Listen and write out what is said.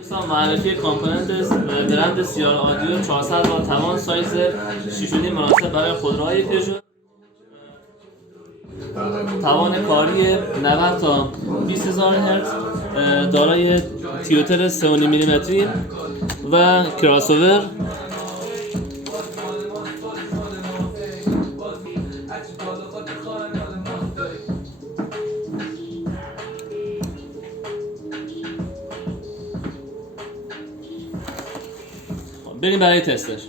سیستم معرفی کامپوننت برند بسیار آدیو 400 وات توان، سایز 6.5 مناسب برای خودروهای پژو، توان کاری 90 تا 20000 هرتز، دارای تیوتر 3.5 میلیمتری و کراس. بریم برای تستش.